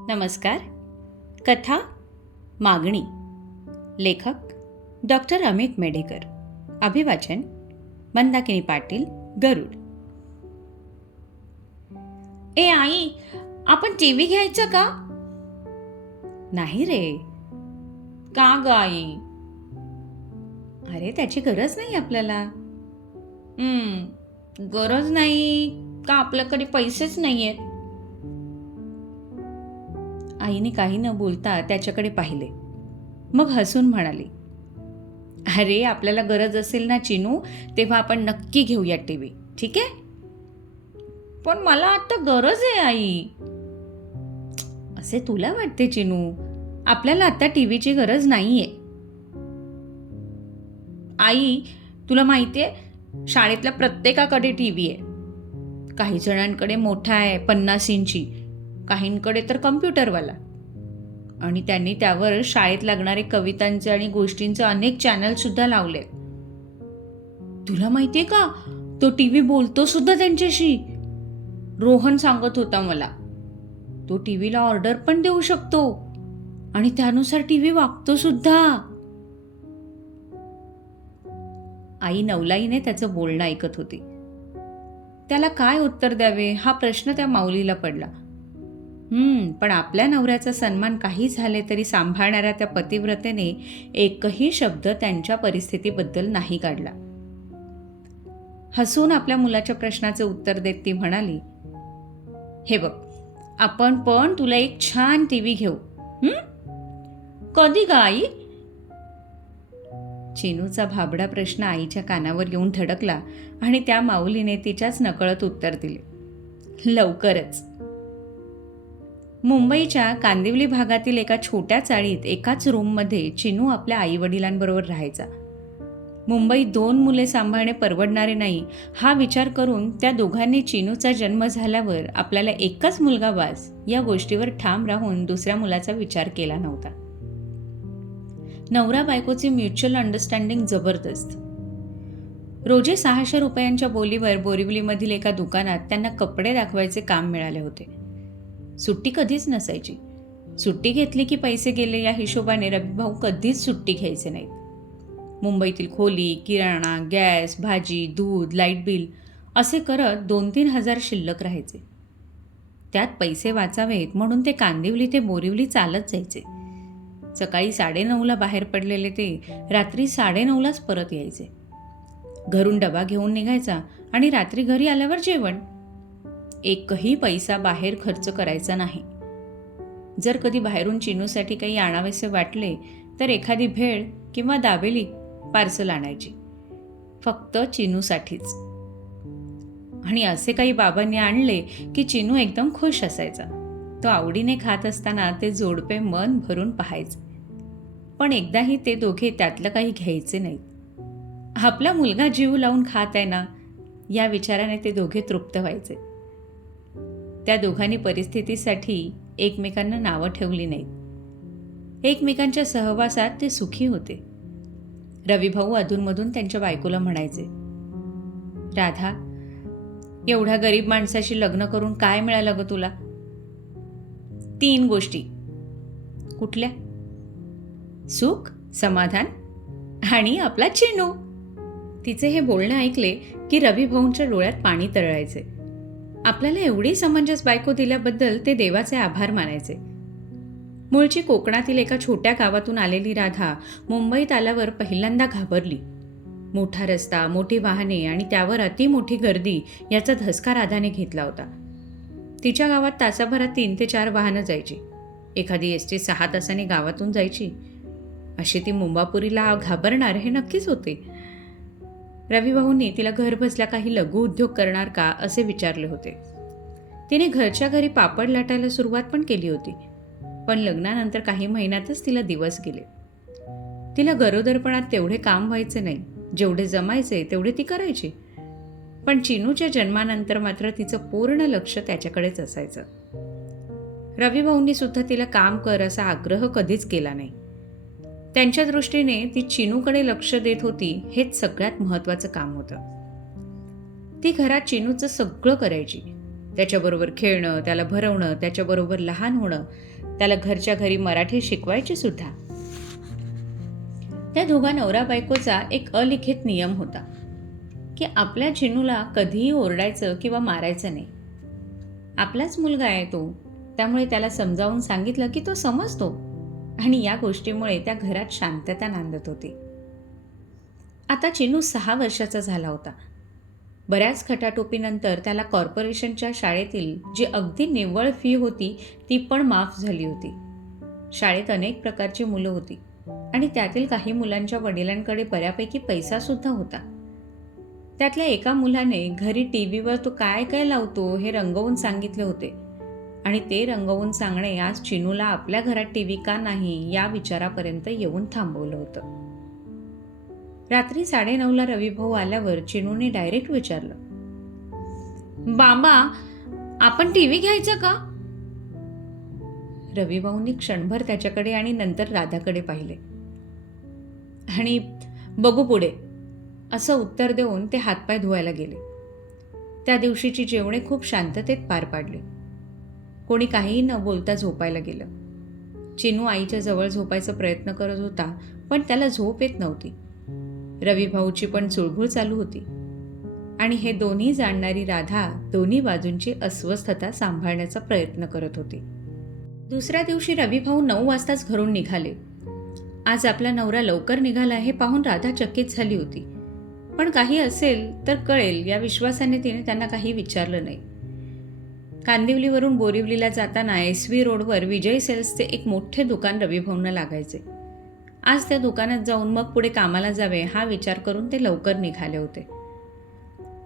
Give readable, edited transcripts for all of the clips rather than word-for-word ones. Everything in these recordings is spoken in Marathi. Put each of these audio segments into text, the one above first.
नमस्कार. कथा मागणी. लेखक डॉक्टर अमित मेढेकर. अभिवाचन मंदाकिनी पाटील, गरुड. ए आई, आपण टीव्ही घ्यायचं का? नाही रे. का ग आई? अरे त्याची गरज नाही आपल्याला. गरज नाही का आपल्याकडे पैसेच नाहीयेत? आईने काही न बोलता त्याच्याकडे पाहिले. मग हसून म्हणाली, अरे आपल्याला गरज असेल ना चिनू, तेव्हा आपण नक्की घेऊया टीव्ही, ठीक आहे? पण मला आता गरज आहे आई. असे तुला वाटते चिनू, आपल्याला आता टीव्हीची गरज नाहीये. आई, तुला माहितीये, शाळेतल्या प्रत्येकाकडे टीव्ही आहे. काही जणांकडे मोठा आहे 50 इंची, काहींकडे तर कम्प्युटरवाला. आणि त्यांनी त्यावर शाळेत लागणारे कवितांचे आणि गोष्टींचे अनेक चॅनल सुद्धा लावले. तुला माहितीये का, तो टीव्ही बोलतो सुद्धा त्यांच्याशी. रोहन सांगत होता मला, तो टीव्हीला ऑर्डर पण देऊ शकतो आणि त्यानुसार टीव्ही वागतो सुद्धा. आई नवलाईने त्याचं बोलणं ऐकत होती. त्याला काय उत्तर द्यावे हा प्रश्न त्या माऊलीला पडला. पण आपल्या नवऱ्याचा सन्मान काही झाले तरी सांभाळणाऱ्या त्या पतिव्रतेने एकही शब्द त्यांच्या परिस्थितीबद्दल नाही काढला. हसून आपल्या मुलाच्या प्रश्नाचे उत्तर देत ती म्हणाली, हे बघ, आपण पण तुला एक छान टीव्ही घेऊ. कधी ग आई? चिनूचा भाबडा प्रश्न आईच्या कानावर येऊन धडकला आणि त्या माऊलीने तिच्याच नकळत उत्तर दिले, लवकरच. मुंबईच्या कांदिवली भागातील एका छोट्या चाळीत एकाच रूममध्ये चिनू आपल्या आई वडिलांबरोबर राहायचा. मुंबईत 2 मुले सांभाळणे परवडणारे नाही हा विचार करून त्या दोघांनी चिनूचा जन्म झाल्यावर आपल्याला एकच मुलगा वास या गोष्टीवर ठाम राहून दुसऱ्या मुलाचा विचार केला नव्हता. नवरा बायकोची म्युच्युअल अंडरस्टँडिंग जबरदस्त. रोजे 600 रुपयांच्या बोलीवर बोरिवलीमधील एका दुकानात त्यांना कपडे दाखवायचे काम मिळाले होते. सुट्टी कधीच नसायची. सुट्टी घेतली की पैसे गेले या हिशोबाने रविभाऊ कधीच सुट्टी घ्यायचे नाहीत. मुंबईतील खोली, किराणा, गॅस, भाजी, दूध, लाईट बिल असे करत 2-3 हजार शिल्लक राहायचे. त्यात पैसे वाचावेत म्हणून ते कांदिवली ते बोरिवली चालत जायचे. सकाळी 9:30ला बाहेर पडलेले ते रात्री 9:30लाच परत यायचे. घरून डबा घेऊन निघायचा आणि रात्री घरी आल्यावर जेवण. एकही पैसा बाहेर खर्च करायचा नाही. जर कधी बाहेरून चिनूसाठी काही आणावेसे वाटले तर एखादी भेळ किंवा दाबेली पार्सल आणायची, फक्त चिनूसाठीच. आणि असे काही बाबांनी आणले की चिनू एकदम खुश असायचा. तो आवडीने खात असताना ते जोडपे मन भरून पाहायचे. पण एकदाही ते दोघे त्यातलं काही घ्यायचे नाहीत. आपला मुलगा जीव लावून खात आहे ना, या विचाराने ते दोघे तृप्त व्हायचे. त्या दोघांनी परिस्थितीसाठी एकमेकांना नावं ठेवली नाहीत. एकमेकांच्या सहवासात ते सुखी होते. रविभाऊ अधूनमधून त्यांच्या बायकोला म्हणायचे, राधा, एवढ्या गरीब माणसाशी लग्न करून काय मिळालं ग तुला? 3 गोष्टी. कुठल्या? सुख, समाधान आणि आपला चिनू. तिचे हे बोलणे ऐकले की रविभाऊंच्या डोळ्यात पाणी तरळायचे. आपल्याला एवढी समंजस बायको दिल्याबद्दल ते देवाचे आभार मानायचे. मूळची कोकणातील एका छोट्या गावातून आलेली राधा मुंबईत आल्यावर पहिल्यांदा घाबरली. मोठा रस्ता, मोठी वाहने आणि त्यावर अति मोठी गर्दी याचा धसका राधाने घेतला होता. तिच्या गावात तासाभरात 3 ते 4 वाहनं जायची. एखादी एसटी 6 तासांनी गावातून जायची. अशी ती मुंबापुरीला घाबरणार हे नक्कीच होते. रविभाऊंनी तिला घर बसल्या काही लघु उद्योग करणार का असे विचारले होते. तिने घरच्या घरी पापड लाटायला सुरुवात पण केली होती. पण लग्नानंतर काही महिन्यातच तिला दिवस गेले. तिला गरोदरपणात तेवढे काम व्हायचे नाही. जेवढे जमायचे तेवढे ती करायची. पण चिनूच्या जन्मानंतर मात्र तिचं पूर्ण लक्ष त्याच्याकडेच असायचं. रविभाऊंनी सुद्धा तिला काम कर असा आग्रह कधीच केला नाही. त्यांच्या दृष्टीने ती चिनूकडे लक्ष देत होती हेच सगळ्यात महत्त्वाचं काम होतं. ती घरात चिनूचं सगळं करायची. त्याच्याबरोबर खेळणं, त्याला भरवणं, त्याच्याबरोबर लहान होणं, त्याला घरच्या घरी मराठी शिकवायची सुद्धा. त्या दोघा नवरा बायकोचा एक अलिखित नियम होता की आपल्या चिनूला कधीही ओरडायचं किंवा मारायचं नाही. आपलाच मुलगा आहे तो, त्यामुळे त्याला समजावून सांगितलं की तो समजतो आणि या गोष्टीमुळे त्या घरात शांतता नांदत होती. आता चिनू 6 वर्षाचा झाला होता. बऱ्याच खटाटोपीनंतर त्याला कॉर्पोरेशनच्या शाळेतील जी अगदी निव्वळ फी होती ती पण माफ झाली होती. शाळेत अनेक प्रकारची मुलं होती आणि त्यातील काही मुलांच्या वडिलांकडे बऱ्यापैकी पैसा सुद्धा होता. त्यातल्या एका मुलाने घरी टीव्हीवर तो काय काय लावतो हे रंगवून सांगितले होते आणि ते रंगवून सांगणे आज चिनूला आपल्या घरात टीव्ही का नाही या विचारापर्यंत येऊन थांबवलं होतं. रात्री 9:30ला रविभाऊ आल्यावर चिनूने डायरेक्ट विचारलं, बाबा आपण टीव्ही घ्यायचा का? रविभाऊंनी क्षणभर त्याच्याकडे आणि नंतर राधाकडे पाहिले आणि बघू पुढे असं उत्तर देऊन ते हातपाय धुवायला गेले. त्या दिवशीची जेवणे खूप शांततेत पार पाडली. कोणी काहीही न बोलता झोपायला गेलं. चिनू आईच्या जवळ झोपायचा प्रयत्न करत होता पण त्याला झोप येत नव्हती. रविभाऊची पण चुळबुळ चालू होती आणि हे दोन्ही जाणणारी राधा दोन्ही बाजूंची अस्वस्थता सांभाळण्याचा प्रयत्न करत होती. दुसऱ्या दिवशी रविभाऊ 9 वाजताच घरून निघाले. आज आपला नवरा लवकर निघाला हे पाहून राधा चकित झाली होती, पण काही असेल तर कळेल या विश्वासाने तिने त्यांना काही विचारलं नाही. कांदिवलीवरून बोरिवलीला जाताना SV रोडवर विजय सेल्सचे एक मोठे दुकान रविभाऊंना लागायचे. आज त्या दुकानात जाऊन मग पुढे कामाला जावे हा विचार करून ते लवकर निघाले होते.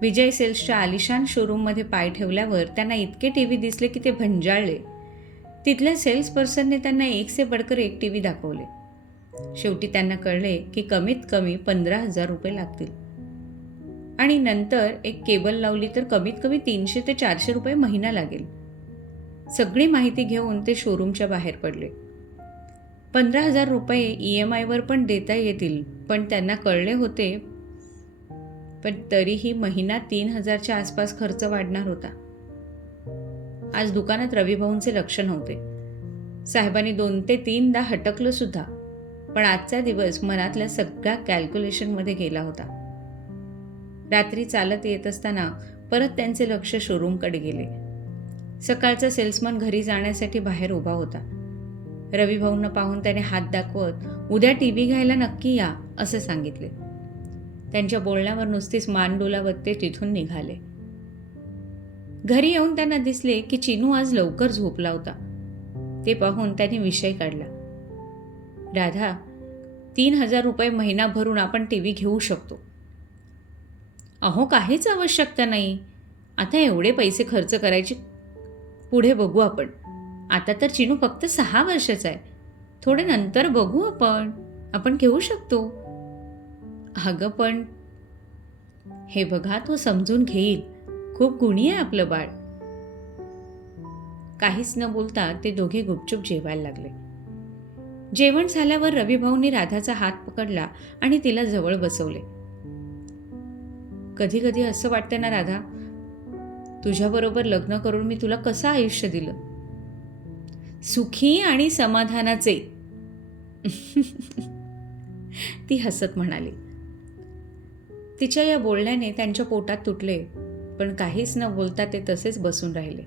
विजय सेल्सच्या आलिशान शोरूममध्ये पाय ठेवल्यावर त्यांना इतके टीव्ही दिसले की ते भंजाळले. तिथल्या सेल्स पर्सनने त्यांना एक से बडकर एक टीव्ही दाखवले. शेवटी त्यांना कळले की कमीत कमी 15,000 रुपये लागतील आणि नंतर एक केबल लावली तर कमीत कमी 300 ते 400 रुपये महिना लागेल. सगळी माहिती घेऊन ते शोरूमच्या बाहेर पडले. 15,000 रुपये EMIवर पण देता येतील पण त्यांना कळले होते पण तरीही महिना 3,000च्या आसपास खर्च वाढणार होता. आज दुकानात रविभाऊंचे लक्ष नव्हते. साहेबांनी 2 ते 3दा हटकलं सुद्धा, पण आजचा दिवस मनातल्या सगळ्या कॅल्क्युलेशनमध्ये गेला होता. रात्री चालत येत असताना परत त्यांचे लक्ष शोरूमकडे गेले. सकाळचा सेल्समन घरी जाण्यासाठी बाहेर उभा होता. रविभाऊंना पाहून त्याने हात दाखवत उद्या टीव्ही घ्यायला नक्की या असे सांगितले. त्यांच्या बोलण्यावर नुसतीच मान डोलावत ते तिथून निघाले. घरी येऊन त्यांना दिसले की चिनू आज लवकर झोपला होता. ते पाहून त्यांनी विषय काढला. राधा, 3,000 रुपये महिना भरून आपण टीव्ही घेऊ शकतो. अहो काहीच आवश्यकता नाही. आता एवढे पैसे खर्च करायचे पुढे बघू आपण. आता तर चिनू फक्त 6 वर्षाचा आहे. थोडे नंतर बघू आपण घेऊ शकतो. अगं पण हे बघा तो समजून घेईल. खूप गुणी आहे आपलं बाळ. काहीच न बोलता ते दोघे गुपचूप जेवायला लागले. जेवण झाल्यावर रविभाऊंनी राधाचा हात पकडला आणि तिला जवळ बसवले. कधी कधी असं वाटतं ना राधा, तुझ्याबरोबर लग्न करून मी तुला कसं आयुष्य दिलं, सुखी आणि समाधानाचे. ती हसत म्हणाली. तिच्या या बोलण्याने त्यांच्या पोटात तुटले, पण काहीच न बोलता ते तसेच बसून राहिले.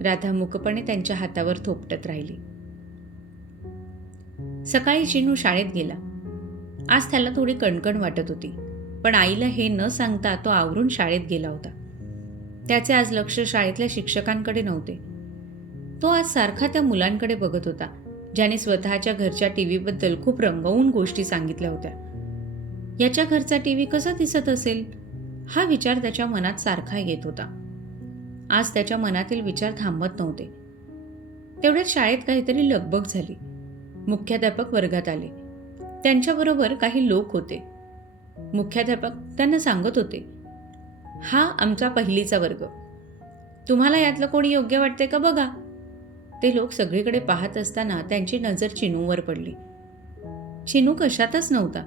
राधा मुकपणे त्यांच्या हातावर थोपटत राहिली. सकाळी चिनू शाळेत गेला. आज त्याला थोडी कणकण वाटत होती, पण आईला हे न सांगता तो आवरून शाळेत गेला होता. त्याचे आज लक्ष शाळेतल्या शिक्षकांकडे नव्हते. तो आज सारखा त्या मुलांकडे बघत होता ज्याने स्वतःच्या घरच्या टीव्हीबद्दल खूप रंगवून गोष्टी सांगितल्या होत्या. याच्या घरचा टीव्ही कसा दिसत असेल हा विचार त्याच्या मनात सारखा येत होता. आज त्याच्या मनातील विचार थांबत नव्हते. तेवढ्यात शाळेत काहीतरी लगबग झाली. मुख्याध्यापक वर्गात आले. त्यांच्याबरोबर काही लोक होते. मुख्याध्यापक त्यांना सांगत होते, हा आमचा पहिलीचा वर्ग. तुम्हाला यातलं कोणी योग्य वाटते का बघा. ते लोक सगळीकडे पाहत असताना त्यांची नजर चिनूवर पडली. चिनू कशातच नव्हता.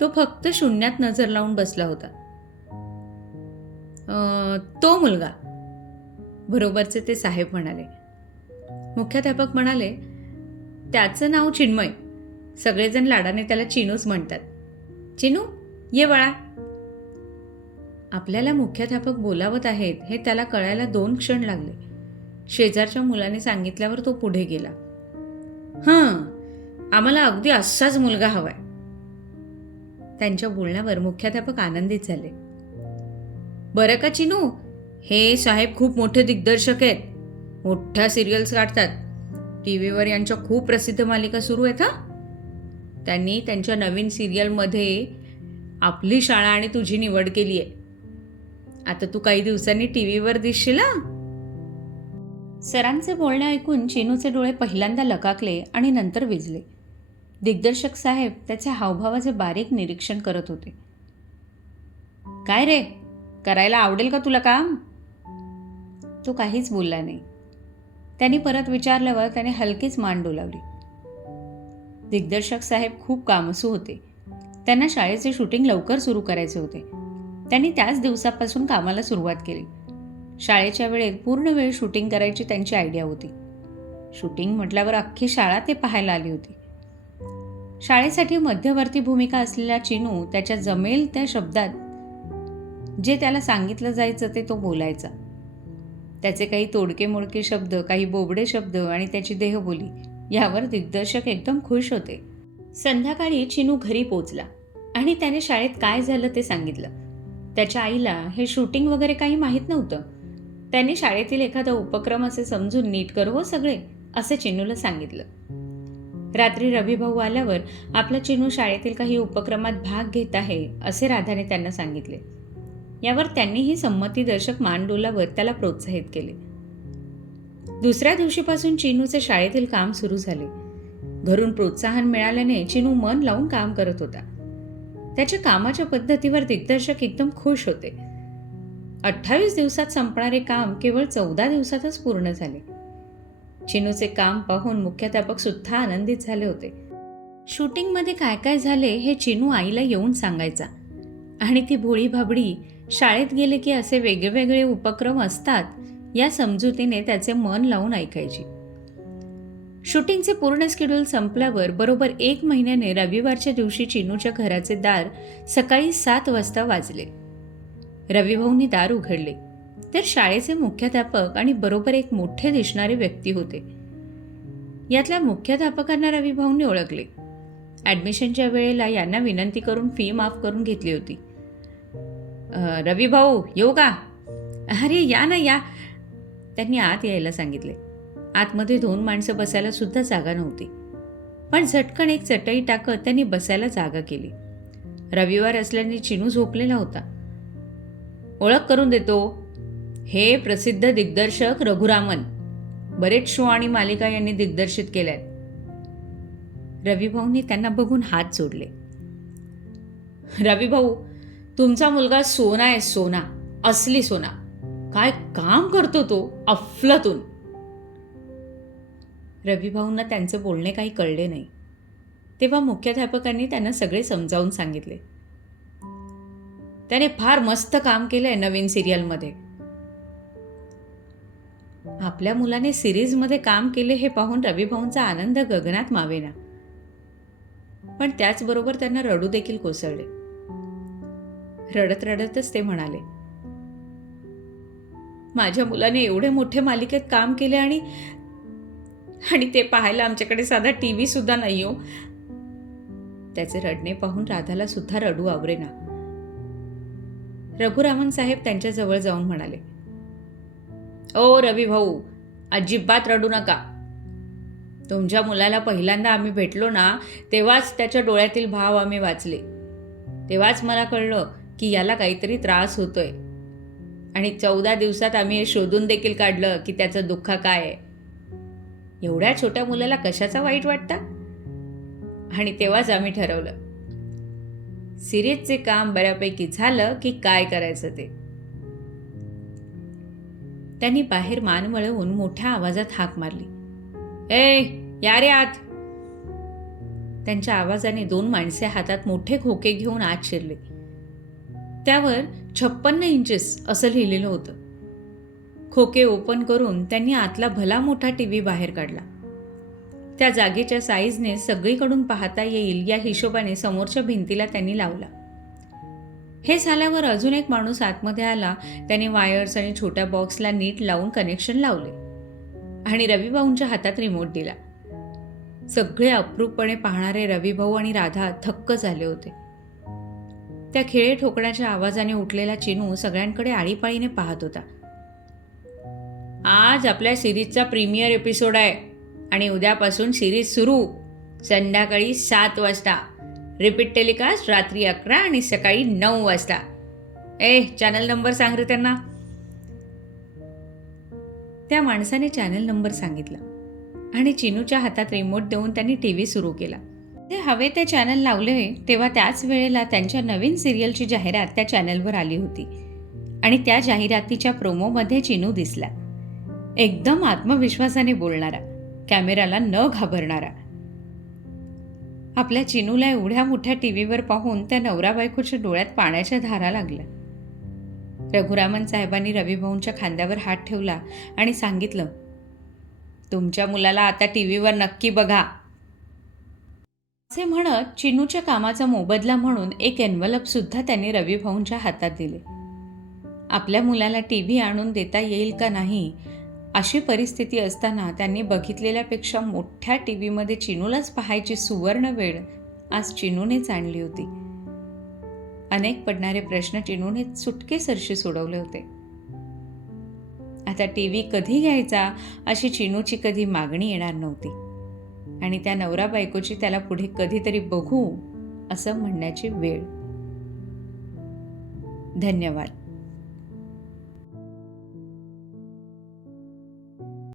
तो फक्त शून्यात नजर लावून बसला होता. तो मुलगा, बरोबरचे ते साहेब म्हणाले. मुख्याध्यापक म्हणाले, त्याचं नाव चिन्मय. सगळेजण लाडाने त्याला चिनूच म्हणतात. चिनू, ये बाळा. आपल्याला मुख्याध्यापक बोलावत आहेत हे त्याला कळायला 2 क्षण लागले. शेजारच्या मुलाने सांगितल्यावर तो पुढे गेला. आम्हाला अगदी असाच मुलगा हवाय. त्यांच्या बोलण्यावर मुख्याध्यापक आनंदित झाले. बरं का चिनू, हे साहेब खूप मोठे दिग्दर्शक आहेत. मोठ्या सिरियल्स काढतात. टीव्हीवर यांच्या खूप प्रसिद्ध मालिका सुरू आहेत. त्यांनी त्यांच्या नवीन सिरियलमध्ये आपली शाळा आणि तुझी निवड केली आहे. आता तू काही दिवसांनी टीव्हीवर दिसशील. सरांचे बोलणे ऐकून चिनूचे डोळे पहिल्यांदा लकाकले आणि नंतर विझले. दिग्दर्शक साहेब त्याचे हावभावाचे बारीक निरीक्षण करत होते. काय रे, करायला आवडेल का तुला काम? तो काहीच बोलला नाही. त्यांनी परत विचारल्यावर त्याने हलकीच मान डोलावली. दिग्दर्शक साहेब खूप कामसू होते. त्यांना शाळेचे शूटिंग लवकर सुरू करायचे होते. त्यांनी त्याच दिवसापासून कामाला सुरुवात केली. शाळेच्या वेळेत पूर्ण वेळ शूटिंग करायची त्यांची आयडिया होती. शूटिंग म्हटल्यावर अख्खी शाळा ते पाहायला आली होती. शाळेसाठी मध्यवर्ती भूमिका असलेला चिनू त्याच्या जमेल त्या शब्दात जे त्याला सांगितलं जायचं ते तो बोलायचा. त्याचे काही तोडके मोडके शब्द, काही बोबडे शब्द आणि त्याची देहबोली यावर दिग्दर्शक एकदम खुश होते. संध्याकाळी चिनू घरी पोचला आणि त्याने शाळेत काय झालं ते सांगितलं. त्याच्या आईला हे शूटिंग वगैरे काही माहीत नव्हतं. त्याने शाळेतील एखादा उपक्रम असे समजून नीट कर हो सगळे, असे चिनूला सांगितलं. रात्री रविभाऊ आल्यावर आपला चिनू शाळेतील काही उपक्रमात भाग घेत आहे असे राधाने त्यांना सांगितले. यावर त्यांनीही संमतीदर्शक मान डोलावत त्याला प्रोत्साहित केले. दुसऱ्या दिवशीपासून चिनूचे शाळेतील काम सुरू झाले. घरून प्रोत्साहन मिळाल्याने चिनू मन लावून काम करत होता. त्याच्या कामाच्या पद्धतीवर दिग्दर्शक एकदम खुश होते. 28 दिवसात संपणारे काम केवळ 14 दिवसातच पूर्ण झाले. चिनूचे काम पाहून मुख्याध्यापक सुद्धा आनंदित झाले होते. शूटिंगमध्ये काय काय झाले हे चिनू आईला येऊन सांगायचा आणि ती भोळी भाबडी शाळेत गेले की असे वेगवेगळे उपक्रम असतात या समजुतीने त्याचे मन लावून ऐकायची. शूटिंगचे पूर्ण शेड्यूल संपल्यावर बरोबर 1 महिन्याने रविवारच्या दिवशी चिनूच्या घराचे दार सकाळी 7 वाजता वाजले. रविभाऊंनी दार उघडले तर शाळेचे मुख्याध्यापक आणि बरोबर एक मोठे दिसणारे व्यक्ती होते. यातल्या मुख्याध्यापकांना रविभाऊंनी ओळखले. ॲडमिशनच्या वेळेला यांना विनंती करून फी माफ करून घेतली होती. रविभाऊ येऊ का? अरे या ना या. त्यांनी आत यायला सांगितले. आतमध्ये 2 माणसं बसायला सुद्धा जागा नव्हती, पण झटकन एक चटई टाकत त्यांनी बसायला जागा केली. रविवार असल्याने चिनू झोपलेला होता. ओळख करून देतो, हे प्रसिद्ध दिग्दर्शक रघुरामन. बरेच शो आणि मालिका यांनी दिग्दर्शित केल्यात. रविभाऊंनी त्यांना बघून हात जोडले. रविभाऊ, तुमचा मुलगा सोना आहे, सोना, असली सोना. काय काम करतो तो, अफलातून. रविभाऊंना त्यांचे बोलणे काही कळले नाही. तेव्हा मुख्याध्यापकांनी त्यांना सगळे समजावून सांगितले. त्याने फार मस्त काम केलंय नवीन सिरियलमध्ये. आपल्या मुलाने सिरीजमध्ये काम केले हे पाहून रविभाऊंचा आनंद गगनात मावेना, पण त्याचबरोबर त्यांना रडू देखील कोसळले. रडत रडतच ते म्हणाले, माझ्या मुलाने एवढे मोठे मालिकेत काम केले आणि ते पाहायला आमच्याकडे साधा टीव्ही सुद्धा नाही हो. त्याचे रडणे पाहून राधाला सुद्धा रडू आवरेना. रघुरामन साहेब त्यांच्या जवळ जाऊन म्हणाले, ओ रवी भाऊ, अजिबात रडू नका. तुमच्या मुलाला पहिल्यांदा आम्ही भेटलो ना, तेव्हाच त्याच्या डोळ्यातील भाव आम्ही वाचले. तेव्हाच मला कळलं की याला काहीतरी त्रास होतोय आणि 14 दिवसात आम्ही हे शोधून देखील काढलं की त्याचं दुःख काय आहे. एवढ्या छोट्या मुलाला कशाचा वाईट वाटतं. आणि तेव्हाच आम्ही ठरवलं, सिरीजचे काम बऱ्यापैकी झालं की काय करायचं ते. त्यांनी बाहेर मान वळवून मोठ्या आवाजात हाक मारली, ए या रे आत. त्यांच्या आवाजाने 2 माणसे हातात मोठे खोके घेऊन आत शिरले. त्यावर 56 इंचेस असं लिहिलेलं होतं. खोके ओपन करून त्यांनी आतला भला मोठा टीव्ही बाहेर काढला. त्या जागेच्या साईजने सगळीकडून पाहता येईल या हिशोबाने समोरच्या भिंतीला त्यांनी लावला. हे झाल्यावर अजून एक माणूस आतमध्ये आला. त्याने वायर्स आणि छोट्या बॉक्सला नीट लावून कनेक्शन लावले आणि रविभाऊंच्या हातात रिमोट दिला. सगळे अप्रूपपणे पाहणारे रविभाऊ आणि राधा थक्क झाले होते. त्या खिळे ठोकण्याच्या आवाजाने उठलेला चिनू सगळ्यांकडे आळीपाळीने पाहत होता. आज आपल्या सिरीजचा प्रीमियर एपिसोड आहे आणि उद्यापासून सिरीज सुरू. संध्याकाळी 7 वाजता. रिपीट टेलिकास्ट रात्री 11 आणि सकाळी 9 वाजता. चॅनल नंबर सांग रे त्यांना. त्या माणसाने चॅनल नंबर सांगितला आणि चिनूच्या हातात रिमोट देऊन त्यांनी टीव्ही सुरू केला. ते हवे ते चॅनल लावले तेव्हा त्याच वेळेला त्यांच्या नवीन सिरियलची जाहिरात त्या चॅनलवर आली होती आणि त्या जाहिरातीच्या प्रोमोमध्ये चिनू दिसला. एकदम आत्मविश्वासाने बोलणारा, कॅमेराला न घाबरणारा. आपल्या चिनूला एवढ्या मोठ्या टीव्हीवर पाहून त्या नवरा बायकोच्या डोळ्यात पाण्याच्या धारा लागल्या. रघुरामन साहेबांनी रविभाऊंच्या खांद्यावर हात ठेवला आणि सांगितलं, तुमच्या मुलाला आता टीव्हीवर नक्की बघा. असे म्हणत चिनूच्या कामाचा मोबदला म्हणून एक एन्व्हलप सुद्धा त्यांनी रविभाऊंच्या हातात दिले. आपल्या मुलाला टीव्ही आणून देता येईल का नाही अशी परिस्थिती असताना त्यांनी बघितलेल्यापेक्षा मोठ्या टीव्हीमध्ये चिनूलाच पाहायची सुवर्ण वेळ आज चिनूनेच आणली होती. अनेक पडणारे प्रश्न चिनूने सुटकेसरशी सोडवले होते. आता टीव्ही कधी घ्यायचा अशी चिनूची कधी मागणी येणार नव्हती आणि त्या नवरा बायकोची त्याला पुढे कधीतरी बघू असं म्हणण्याची वेळ. धन्यवाद.